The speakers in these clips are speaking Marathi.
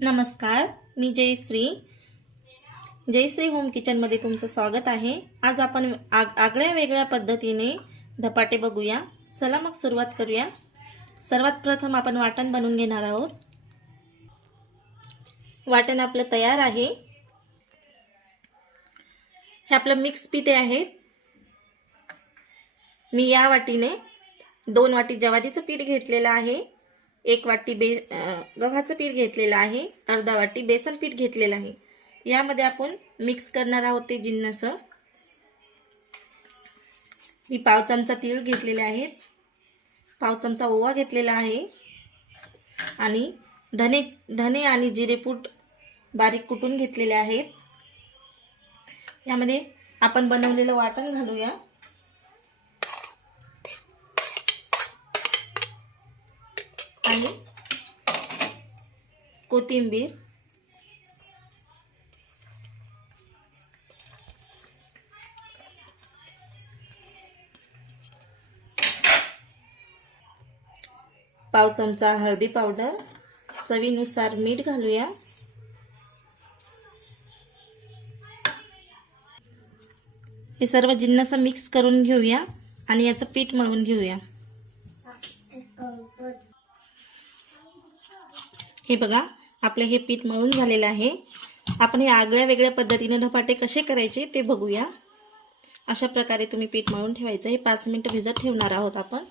नमस्कार मी जयश्री. जयश्री होम किचनमध्ये तुमचं स्वागत आहे. आज आपण आग आगळ्या वेगळ्या पद्धतीने धपाटे बघूया. चला मग सुरुवात करूया. सर्वात प्रथम आपण वाटण बनवून घेणार आहोत. वाटण आपलं तयार आहे. हे आपलं मिक्स पिठे आहेत मी या वाटीने दोन वाटी जवारीचं पीठ घेतलेलं आहे. एक वाटी बे गव्हाचं पीठ घेतलेलं आहे अर्धा वाटी बेसन पीठ घेतलेलं आहे. यामध्ये आपण मिक्स करणार आहोत ते जिन्नस. मी पाव चमचा तीळ घेतलेले आहेत. पाव चमचा ओवा घेतलेला आहे. आणि धने धने आणि जिरेपूट बारीक कुटून घेतलेले आहेत. यामध्ये आपण बनवलेलं वाटण घालूया. आहे कोथिंबीर. पाव चमचा हळदी पावडर. चवीनुसार मीठ घालूया. हे सर्व जिन्नस मिक्स करून घेऊया आणि याचं पीठ मळून घेऊया. हे बघा आपले हे पीठ मळून झालेलं आहे. आपण हे आगळ्या वेगळ्या पद्धतीने धपाटे कसे करायचे ते बघूया. अशा प्रकारे तुम्ही पीठ मळून ठेवायचं. हे पाच मिनटं भिजत ठेवणार आहोत आपण.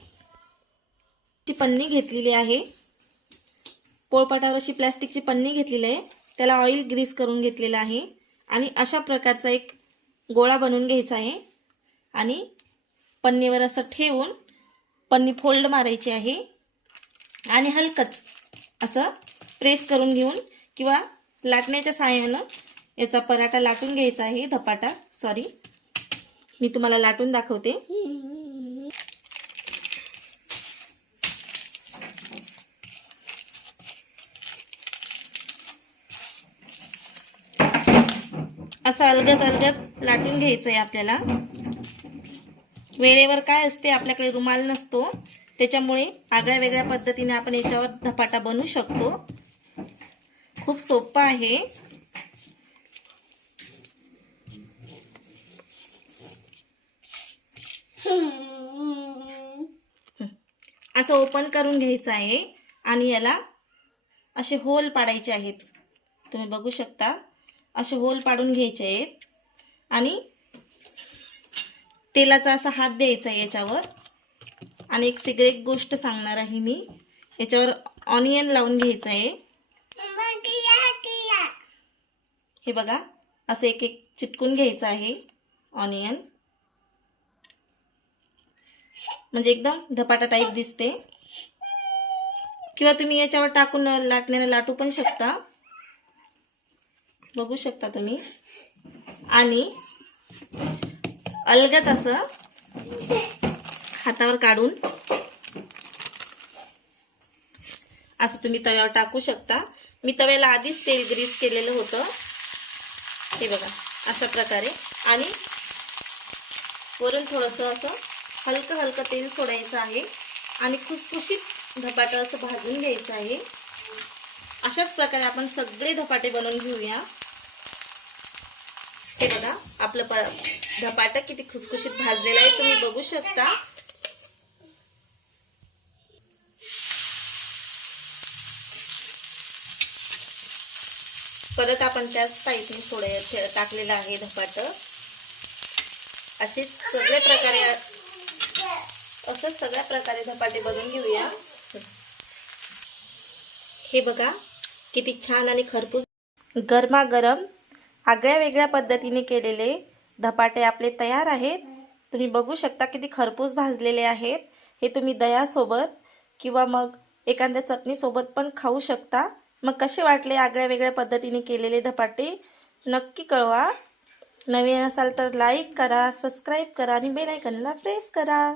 ची पन्नी घेतलेली आहे. पोळपाटावर अशी प्लॅस्टिकची पन्नी घेतलेली आहे. त्याला ऑइल ग्रीस करून घेतलेलं आहे. आणि अशा प्रकारचा एक गोळा बनवून घ्यायचा आहे. आणि पन्नीवर असं ठेवून पन्नी फोल्ड मारायची आहे. आणि हलकंच असं प्रेस करून घेऊन किंवा लाटण्याच्या सहाय्यानं याचा पराठा लाटून घ्यायचा आहे धपाटा. सॉरी मी तुम्हाला लाटून दाखवते. असं अलगत अलगत लाटून घ्यायचं आहे आपल्याला. वेळेवर काय असते आपल्याकडे रुमाल नसतो त्याच्यामुळे आगळ्या वेगळ्या पद्धतीने आपण याच्यावर धपाटा बनवू शकतो. खूप सोपं आहे. असं ओपन करून घ्यायचं आहे आणि याला असे होल पाडायचे आहेत. तुम्ही बघू शकता. असे होल पाडून घ्यायचे आहेत. आणि तेलाचा असा हात द्यायचा आहे याच्यावर. आणि एक सिगरेट गोष्ट सांगणार आहे मी. याच्यावर ऑनियन लावून घ्यायचं आहे. हे बघा असं एक एक चिटकून घ्यायचं आहे. ऑनियन म्हणजे एकदम धपाटा टाईप दिसते. किंवा तुम्ही याच्यावर टाकून लाटण्याने लाटू पण शकता. बघू शकता तुम्ही. आणि अलगत असं हातावर काढून असं तुम्ही तव्यावर टाकू शकता. मी तव्याला आधीच तेल ग्रीस केलेलं होतं. हे बघा अशा प्रकारे. आणि वरून थोडंसं असं हलकं हलकं तेल सोडायचं आहे. आणि खुसखुशीत धपाटं असं भाजून घ्यायचं आहे. अशाच प्रकारे आपण सगळे धपाटे बनवून घेऊया. हे बघा आपलं प धपाटं किती खुसखुशीत भाजलेलं आहे. तुम्ही बघू शकता. परत आपण त्याच टाईपने सोडाय टाकलेलं आहे धपाटं. असेच सगळ्या प्रकारे असंच सगळ्या प्रकारे धपाटे बनवून घेऊया. हे बघा किती छान आणि खरपूस गरमागरम आगळ्या वेगळ्या पद्धतीने केलेले धपाटे आपले तयार आहेत. तुम्ही बघू शकता किती खरपूस भाजलेले आहेत. हे तुम्ही दह्यासोबत किंवा मग एखाद्या चटणीसोबत पण खाऊ शकता. मग कसे वाटले आगळ्या वेगळ्या पद्धतीने केलेले धपाटे? नक्की कळवा. नवीन असाल तर लाईक करा सबस्क्राईब करा आणि बेलायकनला प्रेस करा.